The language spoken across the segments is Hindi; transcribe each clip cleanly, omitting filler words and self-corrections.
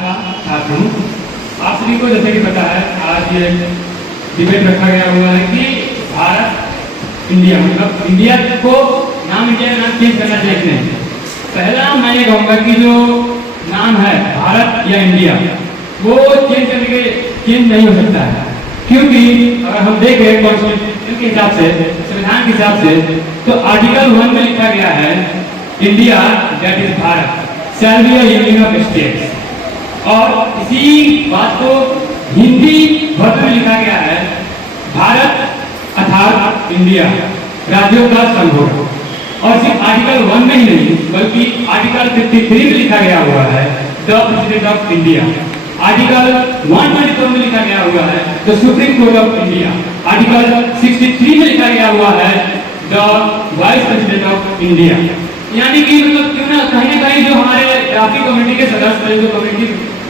छात्र हूँ। आप सभी को जैसे कि पता है, आज ये डिबेट रखा गया हुआ है कि भारत इंडिया, मतलब इंडिया को नाम, इंडिया का नाम चेंज करना चाहिए कि नहीं। पहला मैं ये कहूँगा कि जो नाम है भारत या इंडिया, वो चेंज नहीं हो सकता है, क्योंकि अगर हम देखें कॉन्स्टिट्यूशन के हिसाब से, संविधान के हिसाब से, तो आर्टिकल 1 में लिखा गया है India that is Bharat shall be a union of states. और इसी बात को हिंदी वर्ड में लिखा गया है भारत अर्थात इंडिया राज्यों का संघ। और सिर्फ आर्टिकल 1 में ही नहीं, बल्कि आर्टिकल 53 में लिखा गया हुआ है the president of India. Article 124 में लिखा गया हुआ है the supreme court of India. Article 63 में लिखा गया हुआ है the vice president of India. यानी कि मतलब क्यों ना कहीं जो हमारे ड्राफ्टिंग कमेटी के सदस्य थे, जो कमेटी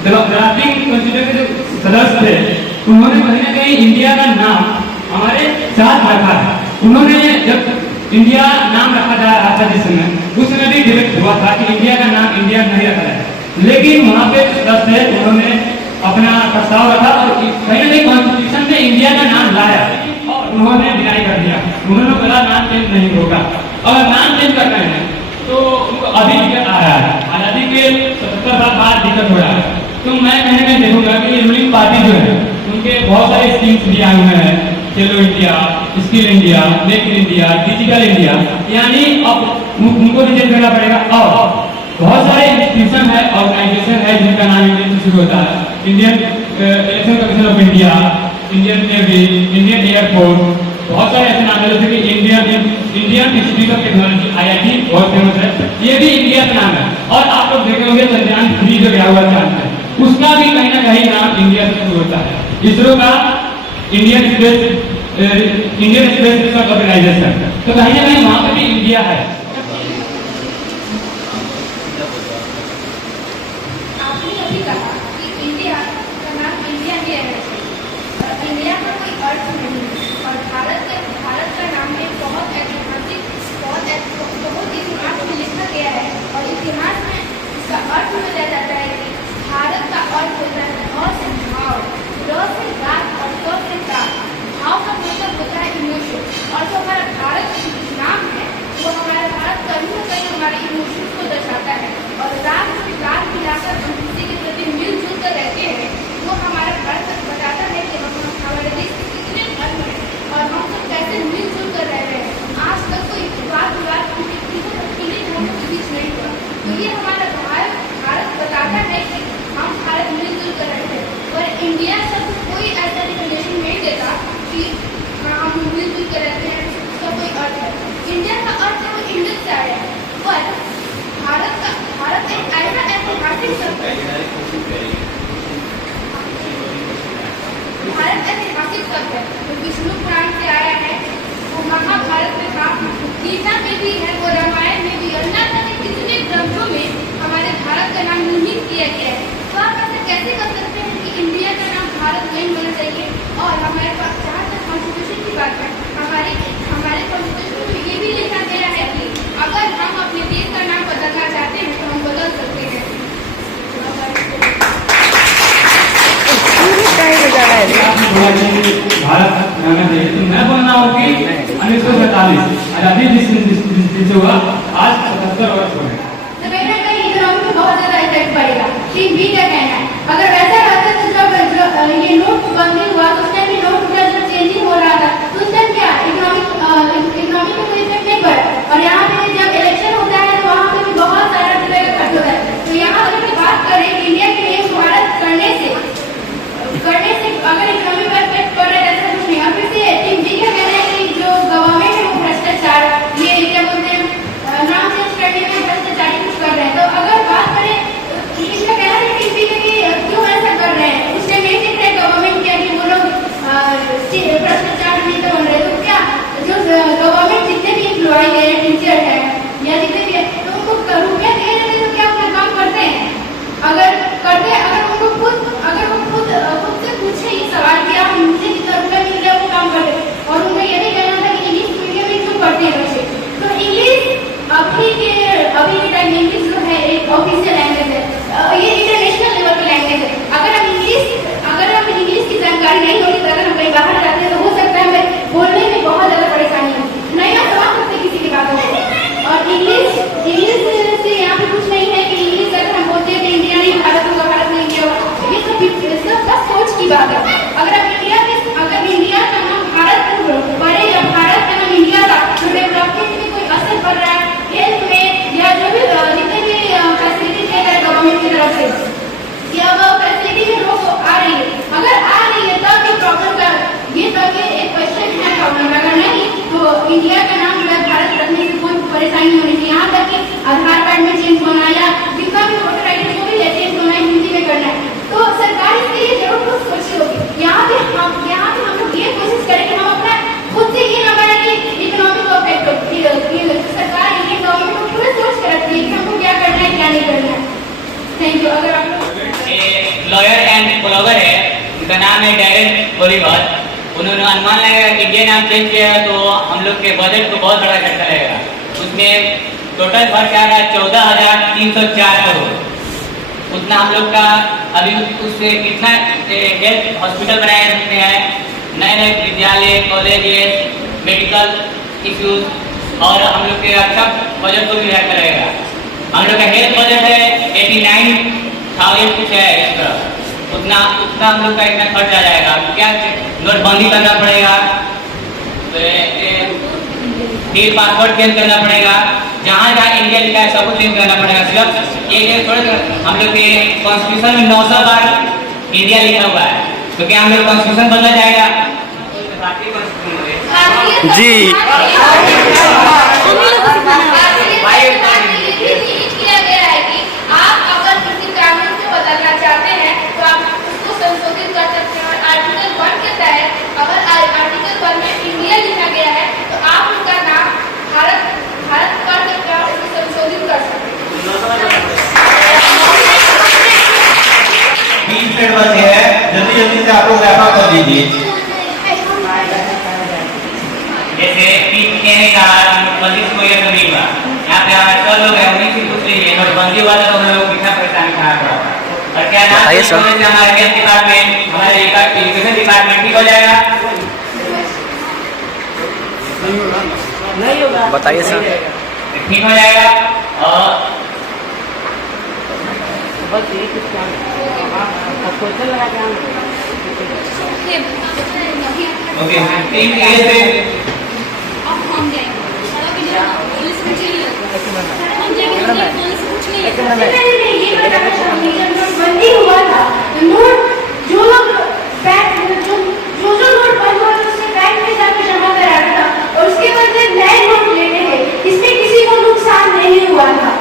ड्राफ्टिंग कमेटी के सदस्य थे, उन्होंने कहीं ना कहीं इंडिया का नाम हमारे साथ रखा है। उन्होंने जब इंडिया नाम रखा जा रहा था जिस समय, उस समय भी डिबेट हुआ था कि इंडिया का नाम इंडिया नहीं रखा है, लेकिन वहाँ पे सदस्य उन्होंने अपना प्रस्ताव रखा और कहीं ना कहीं कॉन्स्टिट्यूशन में इंडिया का नाम लाया और उन्होंने डिनाई कर दिया। उन्होंने कहा नाम चेंज नहीं होगा। अगर नाम चेंज कर रहे हैं तो उनको अभी दिक्कत आ रहा है, आजादी के 77 साल बाद दिक्कत हो रहा है। तो मैं कहीं ना देखूंगा कि रूलिंग पार्टी जो है उनके बहुत सारे स्कीम्स भी आए हुए हैं, खेलो India, skill India, make in India, digital India, यानी अब उनको भी चेंज करना पड़ेगा। और बहुत सारे इंस्टीट्यूशन है, ऑर्गेनाइजेशन है जिनका नाम इंडियन से शुरू होता है, Indian election commission of India, Indian navy, Indian air force, बहुत सारे ऐसे नाम है जैसे कि Indian institute of technology IIT बहुत फेमस है, ये भी इंडिया का नाम है। और आप लोग देखे होंगे चंद्रयान 3 जो गया हुआ चांद है, उसका भी कहीं ना कहीं नाम इंडिया से शुरू होता है। इसरो का इंडियन स्पेस रिसर्च ऑर्गेनाइजेशन, तो कहीं ना कहीं वहां पर भी इंडिया है। आपने अभी कहा कि इंडिया का नाम इंडिया ही रहना चाहिए, इंडिया का कोई अर्थ नहीं है। और भारत का नाम में बहुत ऐतिहासिक, बहुत इतिहास में लिखा गया है और इतिहास में इसका अर्थ बताया जाता है कि भारत का अर्थ होता है भाव से भाव, र से रात और क से रात। भाव का मतलब होता है इमोशन, और जो हमारा भारत नाम है वो हमारा भारत कहीं ना कहीं हमारे इमोशन को दर्शाता है। और रात से रात मिलाकर हम किसी के प्रति मिलजुल कर रहते हैं, वो हमारा भारत बताता है कि हम हमारे देश के कितने धर्म हैं और हम सब कैसे मिलजुल कर रह रहे हैं। आज तक कोई विवाद किन्हीं धर्मों के बीच नहीं हुआ। तो ये हमारा भारत बताता है कि हम भारत मिलजुल कर रहते हैं। और इंडिया शब्द कोई ऐसा डिफिनेशन नहीं देता कि हम मिलजुल कर रहते हैं, उसका कोई अर्थ है। इंडिया का अर्थ है वो इंडस से आया है, पर भारत एक ऐसा ऐतिहासिक शब्द है, भारत ऐतिहासिक शब्द है जो विष्णु पुराण से आया है, वो महाभारत में था, गीता में भी है, वो रामायण में भी, और न जाने कितने ग्रंथों में हमारे भारत का नाम निहित किया गया है। तो आप ऐसा कैसे कर सकते हैं कि इंडिया का नाम भारत नहीं होना चाहिए? और हमारे पास जहाँ तक कॉन्स्टिट्यूशन की बात है, हमारे कॉन्स्टिट्यूशन में ये भी लिखा गया है कि अगर हम अपने देश का नाम बदलना चाहते हैं तो हम बदल सकते हैं। भारत रहना चाहिए, तो मैं बोल रहा हूँ कि 1947 आजादी जिससे हुआ आज 77 वर्ष हो गए। तो कहीं ना कहीं इकोनॉमी में बहुत ज्यादा इफेक्ट पड़ेगा। ठीक भी क्या कहना है, अगर वैसा रहता तो जब ये नोट बंदी हुआ तो उस टाइम नोट जब चेंजिंग हो रहा था तो उस टाइम क्या इकोनॉमी में कोई इफेक्ट नहीं पड़ा। और यहाँ पे जब इलेक्शन होता है तो वहाँ पे भी बहुत सारा तरह का खर्च होता है। तो यहाँ अगर हम बात करें इंडिया के लिए भारत करने से अगर इकोनॉमी पर इफेक्ट पड़ रहा है ऐसा कुछ नहीं। और फिर से टीम बी का कहना है कि जो गवर्नमेंट है वो भ्रष्टाचार, ये क्या बोलते हैं, नाम चेंज करने में भ्रष्टाचार कुछ कर रहे हैं। तो अगर बात करें इसका कहना है टीम बी का कि क्यों ऐसा कर रहे हैं, उससे नहीं दिख रहे गवर्नमेंट क्या कि वो लोग भ्रष्टाचार नहीं तो बन रहे। तो क्या जो गवर्नमेंट जितने भी एम्प्लॉय है, टीचर है या जितने भी है, तो उनको रुपया दिए जाते हैं तो क्या अपना काम करते हैं? अगर करते हैं, अगर वो खुद से पूछे ये सवाल कि आप मुझे जितना रुपया मिल रहा है वो काम करते हैं। और उनका ये भी कहना था कि इंग्लिश मीडियम में क्यों पढ़ते हैं बच्चे। तो इंग्लिश अभी के टाइम इंग्लिश जो है एक ऑफिशियल लैंग्वेज है, ये इंटरनेशनल लेवल की लैंग्वेज इंडिया का नाम जो है भारत रखने में कोई परेशानी होनी चाहिए। यहाँ तक कि आधार कार्ड में चेंज होना या जितना भी वोटर आई डी जो भी है चेंज होना है हिंदी में करना है, तो सरकार इसके लिए जरूर कुछ सोची होगी। यहाँ पे हम लोग ये कोशिश करें कि हम अपना खुद से ये ना करें कि इकोनॉमिक इफेक्ट सरकार इंडियन गवर्नमेंट को पूरा सोच कर रखती है कि हमको क्या करना है क्या नहीं करना है। Thank you. अगर आप लोग लॉयर एंड ब्लॉगर है, उनका नाम है डैरेन ओलिवर। उन्होंने अनुमान लगाया कि इंडिया नाम चेंज किया तो हम लोग के बजट को बहुत बड़ा झटका लगेगा। उसमें टोटल खर्च आ रहा है 14,304 करोड़। उतना हम लोग का अभी उससे कितना हेल्थ हॉस्पिटल बनाए रखते हैं, नए नए विद्यालय कॉलेजेस मेडिकल इश्यूज, और हम लोग के रक्षा बजट को भी हैक करेगा। हम लोग का हेल्थ बजट है 89,000 कुछ है इस तरह, उतना हम लोग का इतना खर्च आ जाएगा। क्या नोटबंदी करना पड़ेगा, फिर पासवर्ड चेंज करना पड़ेगा, जहाँ जहाँ इंडिया लिखा है सब कुछ चेंज करना पड़ेगा। सिर्फ ये थोड़ा हम लोग के कॉन्स्टिट्यूशन में 900 बार इंडिया लिखा हुआ है, तो क्या हम लोग कॉन्स्टिट्यूशन बदला जाएगा? जी किया गया है कि आप अगर किसी कानून को बदलना चाहते हैं तो आप उसको संशोधित कर सकते हैं। और आर्टिकल 1 कहता है अगर आर्टिकल 1 में इंडिया लिखा गया है तो आप उनका नाम भारत कर सकते हैं और उसको संशोधित कर सकते हैं। 20 मिनट बचे हैं, जल्दी जल्दी से आप लोग रेफर कर दीजिए। जैसे कहने का नोटबंदी से कोई अर्थ नहीं हुआ। यहाँ पे हमारे सर लोग हैं, उन्हीं से पूछ लीजिए नोटबंदी हुआ था तो हम लोग कितना परेशानी खाना पड़ा था। और क्या नाम बताइए सर। से हमारे हेल्थ डिपार्टमेंट, हमारे एजुकेशन डिपार्टमेंट ठीक हो जाएगा? नहीं होगा। बताइए सर। ठीक हो जाएगा। और बस यही कुछ काम क्वेश्चन लगा के ओके टीम ए से नोटबंदी हुआ था तो नोट जो लोग जो नोट बंद हुआ उससे बैंक में जाकर जमा कराना था और उसके बदले नए नोट लेने थे। इसमें किसी को नुकसान नहीं हुआ था।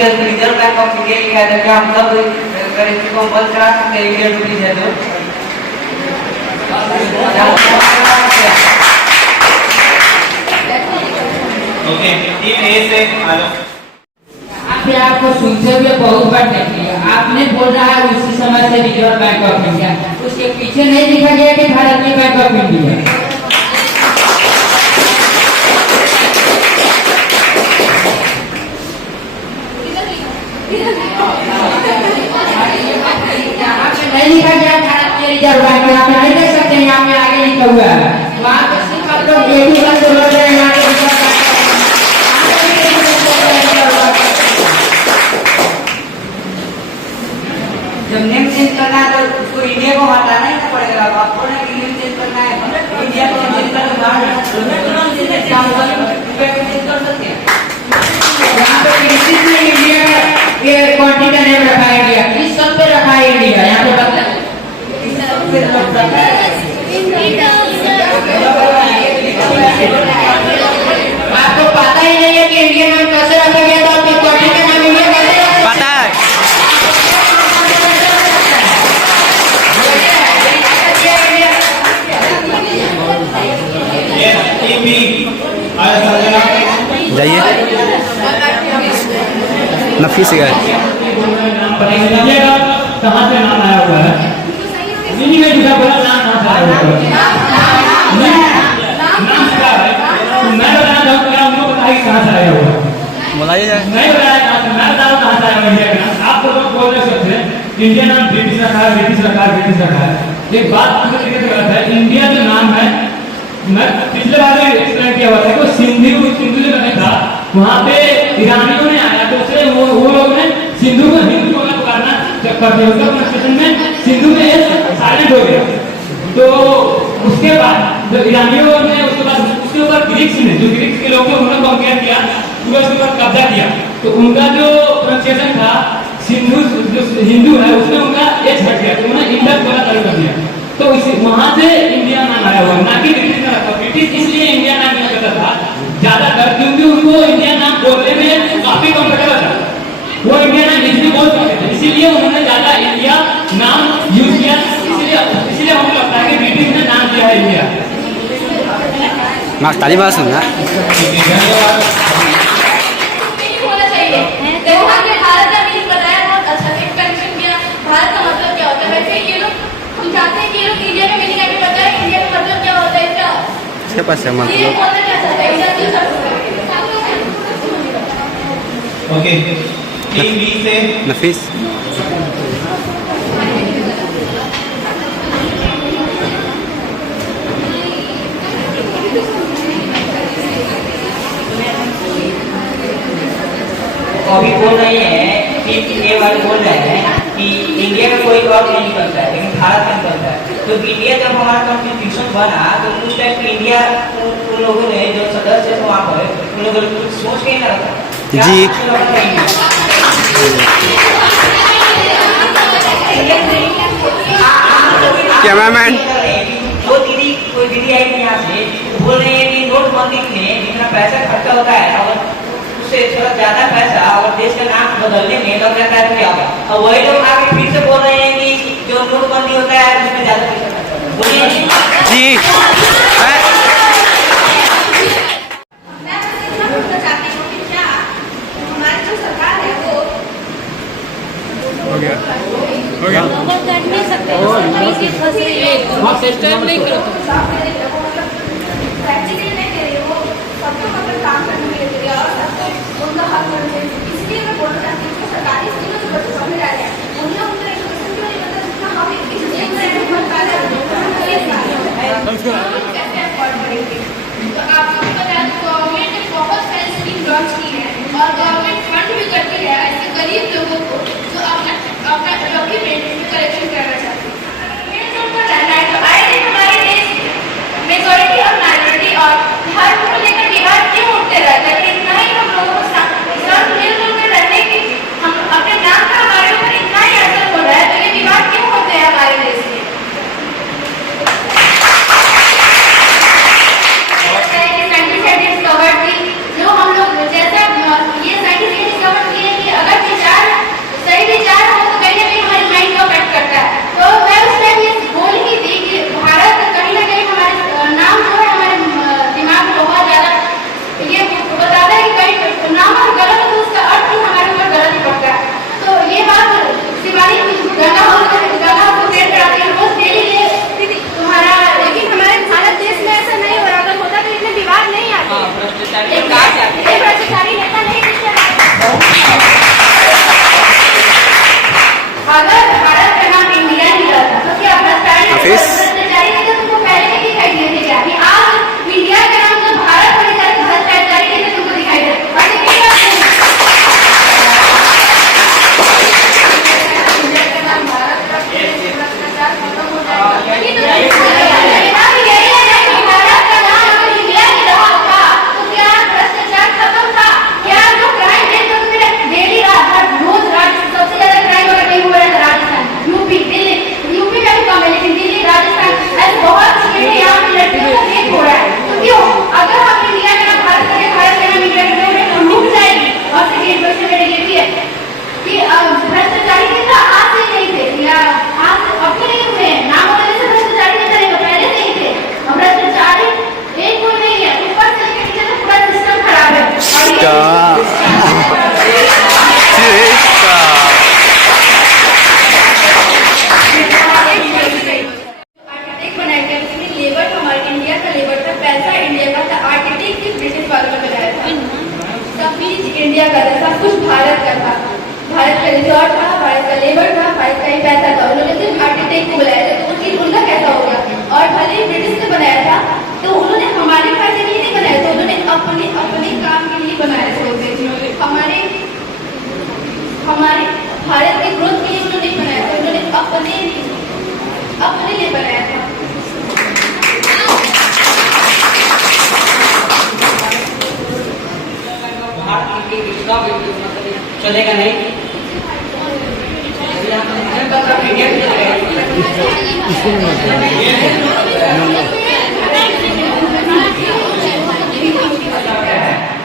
रिजर्व बैंक ऑफ इंडिया लिखा था, क्या हम सब करेंसी को बंद करा सकते हैं? इंडियन रुपीज है तो ओके टीम ए से हेलो। फिर आपको सुनते हुए बहुत बार देख लिया, आपने बोल रहा है उसी समय से रिजर्व बैंक ऑफ इंडिया, उसके पीछे नहीं लिखा गया कि भारतीय बैंक ऑफ इंडिया। नहीं लिखा गया भारतीय रिजर्व बैंक, आप नहीं देख सकते हैं, यहाँ पे आगे लिखा हुआ है। वहाँ पे सिर्फ आप लोग एक ही बात बोल रहे हैं, यहाँ पे रिजर्व बैंक। जब नेम चेंज करना है तो उसको इंडिया को हटाना ही ना पड़ेगा। आपको ना कि नेम चेंज करना है, इंडिया को चेंज करना है, चेंज कर सकते हैं। यहाँ पे किस में इंडिया के कंट्री का नेम रखा है, इंडिया किस सब पे रखा है इंडिया, यहाँ पे बता आपको पता ही नहीं है कि इंडिया नाम कैसे रखा गया था, आपकी कंट्री का नाम इंडिया कैसे रखा पता है। टीम बी आया संजना जाइए नफीस गए। कहाँ से नाम आया हुआ है? नहीं में लिखा बोला नाम कहाँ से आया हुआ है? नाम क्या है? तो मैं बताना चाहूँ क्या उनको बताइए कहाँ से आया हुआ है? बताइए। नहीं बताया कहाँ से, मैं बताऊँ कहाँ से आया हुआ इंडिया का नाम। आप तो लोग बोल रहे सकते हैं इंडिया नाम ब्रिटिश रखा है, ब्रिटिश रखा है, ब्रिटिश रखा है। एक बात पूरी तरीके से गलत है। इंडिया जो नाम है, मैं पिछले बार में एक्सप्लेन किया हुआ था कि सिंधु जो नहीं था, वहाँ पे ईरानियों ने आया तो उसे वो लोग ने सिंधु को हिंदू को पुकारना करते उसका प्रोनाउंसिएशन में सिंधु में एस साइलेंट हो गया। तो उसके बाद जो ईरानियों ने उसके ऊपर ग्रीक्स ने, जो ग्रीक्स के लोग थे उन्होंने कंपेयर किया, पूरा उसके ऊपर कब्जा किया। तो उनका जो प्रोनाउंसिएशन था सिंधु जो हिंदू है उसमें उनका एच हट गया, तो उन्होंने इंडस बोला चालू कर दिया। तो इसी वहां से इंडिया नाम आया हुआ, ना कि ब्रिटिश ने रखा। ब्रिटिश इसलिए इंडिया नाम यूज करता था ज्यादातर क्योंकि उनको इंडिया नाम बोलने में काफी कंफर्टेबल था, वो इंडिया नाम इजीली बोल सकते थे, इसीलिए उन्होंने ज्यादा इंडिया नाम यूज किया। इसलिए हमको लगता है कि ब्रिटिश ने नाम दिया है India. Mak tadi malas enggak? होना चाहिए। देखो हमने भारत का मीनिंग बताया, बहुत अच्छा से एक्सप्लेनेशन किया भारत का मतलब क्या होता है। वैसे ये लोग हम चाहते हैं कि ये लोग इंडिया का मीनिंग अभी बताएं, इंडिया का मतलब क्या होता है इसका। Siapa sih yang ये malas? बोलना क्या चाहता है इंडिया की ओके, टीम बी से Nafis. अभी बोल रहे हैं कि ये बात बोल रहे हैं कि इंडिया में कोई और नहीं निकलता है लेकिन भारत में निकलता है। तो इंडिया जब हमारा कॉन्स्टिट्यूशन बना तो उस टाइम इंडिया उन लोगों ने जो सदस्य थे वहाँ पर उन लोगों ने कुछ सोच के ही ना रखा। जी। कैमरामैन। वो दीदी कोई दीदी आई थी यहाँ से बोल रहे हैं कि नोटबंदी में जितना पैसा खर्चा होता है और उससे थोड़ा ज्यादा पैसा और देश का नाम बदलने में लग जाता है तो क्या होगा। और वही लोग आगे फिर से बोल रहे हैं कि जो नोटबंदी होता है उसमें ज्यादा पैसा खर्चा होता है। बोलिए जी। मैं बस इतना पूछना चाहती हूँ कि क्या हमारी जो सरकार है वो कर नहीं सकते सिस्टम नहीं करो प्रैक्टिकली नहीं दे रही, वो सबको मतलब काम करने में दे रही है और सबको उनका हक करने दे रही है। इसलिए मैं बोलना चाहती हूँ कि सरकारी स्कूलों में बच्चे पढ़ने जा रहे हैं उन लोग उनका एजुकेशन क्यों नहीं मतलब जितना हम इस देश में रहते हैं कैसे अफोर्ड करेंगे। तो आपको भी पता है गवर्नमेंट ने बहुत सारी स्कीम लॉन्च की है और गवर्नमेंट फंड भी करती है ऐसे गरीब लोगों को जो अपना डॉक्यूमेंट कलेक्शन करना चाहते हैं। आए दिन हमारे देश मेजॉरिटी और माइनॉरिटी और धर्म को लेकर विवाद क्यों उठते रहता है। इतना ही हम लोगों को सब मिलजुल कर रहने की हम अपने नाम का हमारे ऊपर इतना ही असर हो रहा है, तो ये विवाद क्यों होते हैं हमारे देश में। जो हम लोग जैसा ये साइंटिस्ट ने डिस्कवर किए कि अगर विचार सही विचार हो तो कहीं ना कहीं हमारे माइंड को अफेक्ट करता है। तो मैं उस टाइम ये बोल ही थी कि भारत कहीं ना कहीं हमारे नाम जो है हमारे दिमाग में बहुत ज्यादा ये बताता है कि कहीं नाम अगर गलत हो तो उसका अर्थ भी हमारे ऊपर गलत ही पड़ता है। तो ये बात शिवानी गंगा को पेड़ कराती है रोज डेली ये तुम्हारा, लेकिन हमारे भारत देश में ऐसा नहीं हो रहा। अगर होता तो इतने विवाद नहीं आते। भ्रष्टाचारी नेता नहीं अगर भारत का नाम इंडिया ही रहता तो क्या भ्रष्टाचारी नेता तुमको पहले नहीं दिखाई देते क्या? कि आज इंडिया का नाम जो भारत में भ्रष्टाचारी नेता तुमको दिखाई देते। भ्रष्टाचार खत्म हो भ्रष्टाचारी नेता आज से नहीं थे या आज अब नहीं हुए, नाम बदलने से भ्रष्टाचारी नेता नहीं पहले से ही थे। भ्रष्टाचारी एक कोई नहीं है, ऊपर से नीचे तक पूरा सिस्टम खराब है। आर्किटेक्ट बनाया गया, उसमें लेबर हमारे इंडिया का लेबर था, पैसा इंडिया का था, आर्किटेक्ट भी ब्रिटिश वालों ने बनाया था, सब बीच इंडिया का था, सब कुछ भारत का था। भारत का रिजॉर्ट था, भारत का लेबर था, भारत का ही पैसा था। उन्होंने सिर्फ आर्किटेक्ट को बुलाया था, तो वो चीज उनका कैसा हो गया। और भले ही ब्रिटिश ने बनाया था तो उन्होंने हमारे फायदे के लिए नहीं बनाया था, उन्होंने अपने काम के लिए बनाया था। हमारे भारत के ग्रोथ के लिए उन्होंने बनाया चलेगा नहीं।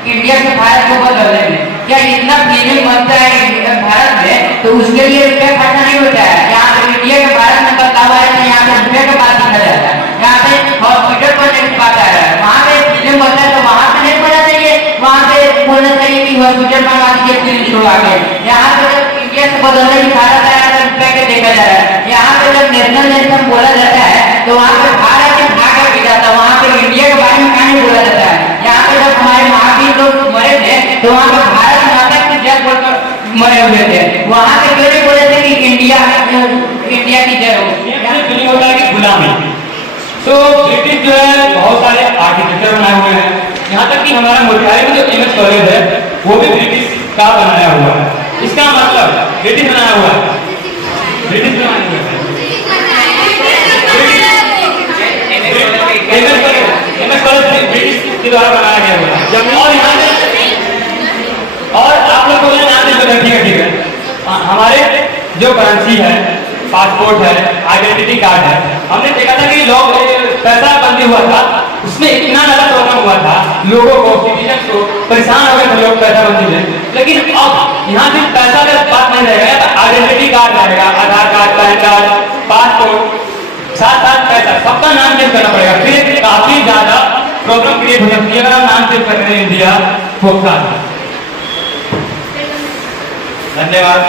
इंडिया के भारत को बदलने में क्या इतना प्रीमियम बनता है भारत में, तो उसके लिए रुपया खर्चा नहीं होता है। यहाँ पे इंडिया के भारत में बदलाव आया तो यहाँ पे रुपये का बात लिखा जाता है, यहाँ पे हॉस्पिटल पर नहीं बात आ रहा है, वहाँ पे प्रीमियम बनता है तो वहाँ पे नहीं बोलना चाहिए, वहाँ पे बोलना चाहिए कि हॉस्पिटल बनवा दीजिए प्रीमियम छुड़वा के। यहाँ पे जब इंडिया से बदलने की भारत आया तो रुपया के देखा जा रहा है। यहाँ पे जब नेशनल एंथम बोला जाता है तो वहाँ पे भारत के भाग के जाता है, वहाँ पे इंडिया के बारे में कहानी बोला जाता है। यहाँ पे जब हमारे महावीर लोग मरे थे तो वहाँ पे भारत माता की जय बोलकर मरे हुए थे, वहाँ पे क्यों नहीं बोले थे कि इंडिया की जय हो। फीलिंग होता है कि गुलामी। तो ब्रिटिश जो है बहुत सारे आर्किटेक्चर बनाए हुए हैं, यहाँ तक कि हमारा मोतिहारी में जो एमएस कॉलेज है वो भी ब्रिटिश का बनाया हुआ है। इसका मतलब ब्रिटिश बनाया हुआ है, ब्रिटिश बनाया हुआ है। एमएस कॉलेज ब्रिटिश के द्वारा बनाया गया हुआ है। और यहाँ और आप लोग को नाम ठीक है, हमारे जो करेंसी है, पासपोर्ट है, आइडेंटिटी कार्ड है, हमने देखा था कि लोग पैसा बंदी हुआ था, उसमें इतना ज्यादा प्रॉब्लम हुआ था, लोगों को, सिटीजन को परेशान हो गए थे लोग पैसा बंदी में। लेकिन अब यहाँ सिर्फ पैसा का बात नहीं रहेगा, तो आइडेंटिटी कार्ड रहेगा, आधार कार्ड, पैन कार्ड, पासपोर्ट, साथ साथ पैसा, सबका नाम चेंज करना पड़ेगा। फिर काफी ज्यादा प्रॉब्लम क्रिएट हो सकती है अगर हम नाम चेंज कर रहे हैं इंडिया फोक्सा। धन्यवाद।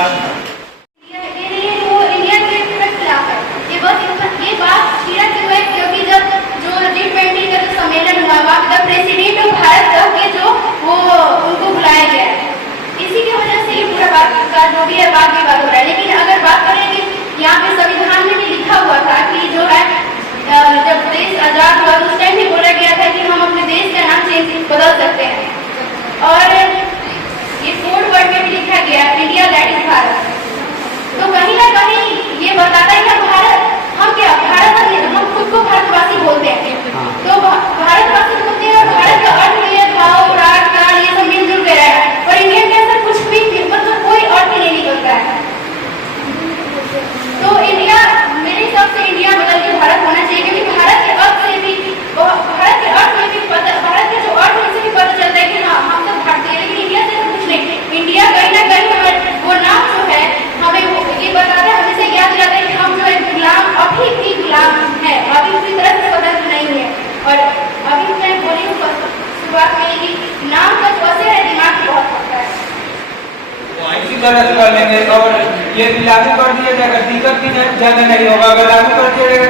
ये बात सीधा क्यों है, क्योंकि जब जो G20 का जो सम्मेलन हुआ वहाँ पे प्रेसिडेंट ऑफ भारत कह के जो वो उनको बुलाया गया है, इसी की वजह से ये पूरा बात का जो भी है बात हो रहा है। लेकिन अगर बात करें कि यहाँ पे संविधान में भी लिखा हुआ था कि जो है जब देश आजाद हुआ तो उस टाइम भी बोला गया था कि हम अपने देश का नाम चेंज बदल सकते हैं, और ये कोड वर्ड में भी लिखा गया इंडिया दैट इज भारत। तो कहीं ना कहीं ये बताता है कि भारत, हम क्या भारत, हम खुद को भारतवासी बोलते हैं, तो भारतवासी बोलते हैं और भारत का अर्थ ये भाव राग काल ये सब मिलजुल के रहा है, और इंडिया के अंदर कुछ भी मतलब कोई अर्थ नहीं निकलता है। तो इंडिया, मेरे हिसाब से इंडिया बदल के भारत होना चाहिए, क्योंकि भारत के अर्थ में भी भारत के जो अर्थ है उनसे भी पता चलता है कि हाँ हम सब भारतीय हैं, लेकिन इंडिया से कुछ नहीं। इंडिया कहीं ना कहीं हमारे वो नाम जो है हमें वो ये बताता है, हमेशा याद दिलाता है कि हम जो है गुलाम, अभी भी गुलाम है, अभी पूरी तरह से बदल नहीं है। और अभी मैं बोली हूँ शुरुआत में कि नाम का जो असर है दिमाग में बहुत पड़ता है। इसी तरह से कर लेंगे और ये लागू कर दिया जाएगा, दिक्कत भी ज्यादा नहीं होगा अगर लागू कर दिया जाएगा।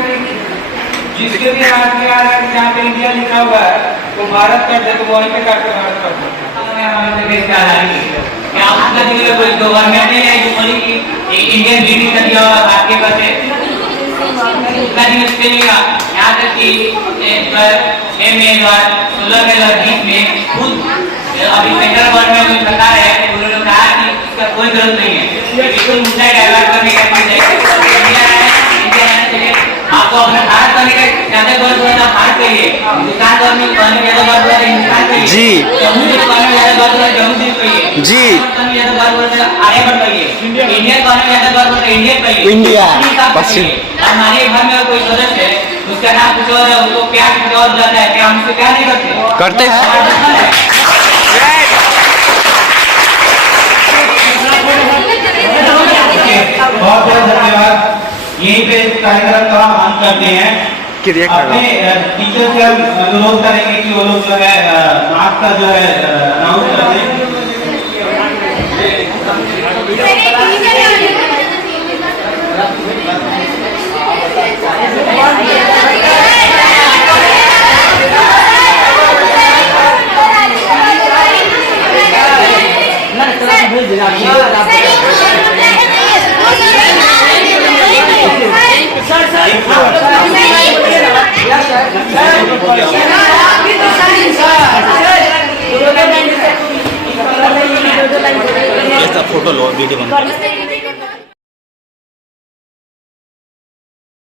जिसके भी हाथ में आ रहा है जहाँ पे इंडिया लिखा हुआ है तो भारत कर दे, तो वहीं पे काट के भारत कर दे। कोई गवर्नमेंट है जो बोली कि इंडियन ब्रिटिश का दिया हुआ आपके पास है, यहाँ तक कि 16 में खुद अभी सेंट्रल गवर्नमेंट जो सरकार है उन्होंने कहा कि इसका कोई जरूरत नहीं है, बिल्कुल मुद्दा डाइवर्ट करने का आपको अपना भारत करने का ज्यादा गर्व होता है भारत के लिए, हिंदुस्तान करने ज्यादा गर्व होता है हिंदुस्तान के लिए, जी जम्मू द्वीप करने ज्यादा गर्व होता है जम्मू द्वीप के लिए, जी ज्यादा गर्व होता है आर्यभट्ट के लिए, इंडियन करने ज्यादा गर्व होता है इंडियन के लिए, इंडिया पश्चिम। हमारे घर में कोई सदस्य है उसका नाम कुछ और है, उसको प्यार कुछ और जाता है, क्या हम उसको प्यार नहीं करते? करते हैं। बहुत बहुत धन्यवाद। यहीं पे कार्यक्रम का हम अंत करते हैं। अपने टीचर से हम अनुरोध करेंगे कि वो लोग जो है मार्क्स का जो है अनाउंस कर दें। फोटो लो, वीडियो बना।